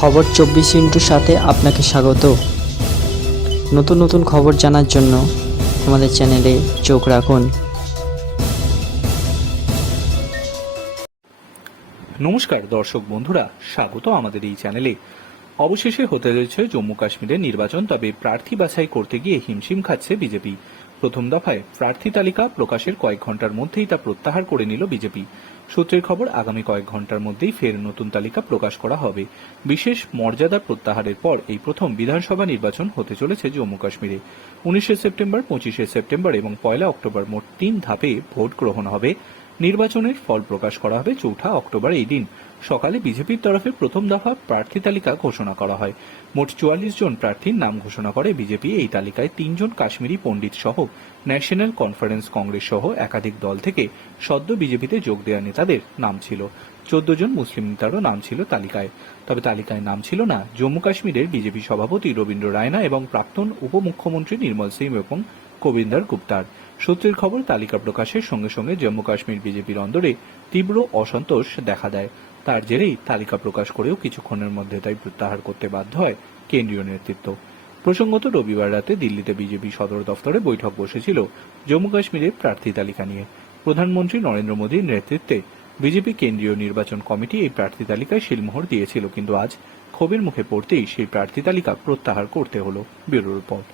খবর চব্বিশ ইন্টুর সাথে আপনাকে স্বাগত। নতুন নতুন খবর জানার জন্য আমাদের চ্যানেলে চোখ রাখুন। নমস্কার দর্শক বন্ধুরা, স্বাগত আমাদের এই চ্যানেলে। অবশেষে হতে রয়েছে জম্মু কাশ্মীরের নির্বাচন, তবে প্রার্থী বাছাই করতে গিয়ে হিমশিম খাচ্ছে বিজেপি। প্রথম দফায় প্রার্থী তালিকা প্রকাশের কয়েক ঘণ্টার মধ্যেই তা প্রত্যাহার করে নিল বিজেপি। সূত্রের খবর, আগামী কয়েক ঘণ্টার মধ্যেই ফের নতুন তালিকা প্রকাশ করা হবে। বিশেষ মর্যাদা প্রত্যাহারের পর এই প্রথম বিধানসভা নির্বাচন হতে চলেছে জম্মু কাশ্মীরে। উনিশে সেপ্টেম্বর, পঁচিশে সেপ্টেম্বর এবং পয়লা অক্টোবর মোট তিন ধাপে ভোট গ্রহণ হবে। নির্বাচনের ফল প্রকাশ করা হবে চৌঠা অক্টোবর এই দিন। সকালে বিজেপির তরফে প্রথম দফা প্রার্থী তালিকা ঘোষণা করা হয়। মোট চুয়াল্লিশ জন প্রার্থীর নাম ঘোষণা করে বিজেপি। এই তালিকায় তিনজন কাশ্মীরি পণ্ডিত সহ, ন্যাশনাল কনফারেন্স কংগ্রেস সহ একাধিক দল থেকে সদ্য বিজেপিতে যোগ দেওয়া নেতাদের নাম ছিল। চোদ্দ জন মুসলিম নেতারও নাম ছিল তালিকায়। তবে তালিকায় নাম ছিল না। জম্মু কাশ্মীরের বিজেপি সভাপতি রবীন্দ্র রায়না এবং প্রাক্তন উপমুখ্যমন্ত্রী নির্মল সিং এবং কবিন্দর গুপ্তার। সূত্রের খবর, তালিকা প্রকাশের সঙ্গে সঙ্গে জম্মু কাশ্মীর বিজেপির অন্দরে তীব্র অসন্তোষ দেখা দেয়। তার জেরেই তালিকা প্রকাশ করেও কিছুক্ষণের মধ্যে তাই প্রত্যাহার করতে বাধ্য হয় কেন্দ্রীয় নেতৃত্ব। প্রসঙ্গত, রবিবার রাতে দিল্লিতে বিজেপি সদর দফতরে বৈঠক বসেছিল জম্মু কাশ্মীরের প্রার্থী তালিকা নিয়ে। প্রধানমন্ত্রী নরেন্দ্র মোদীর নেতৃত্বে বিজেপি কেন্দ্রীয় নির্বাচন কমিটি এই প্রার্থী তালিকায় শিলমোহর দিয়েছিল, কিন্তু আজ ক্ষোভের মুখে পড়তেই সেই প্রার্থী তালিকা প্রত্যাহার করতে হলো। Bureau report.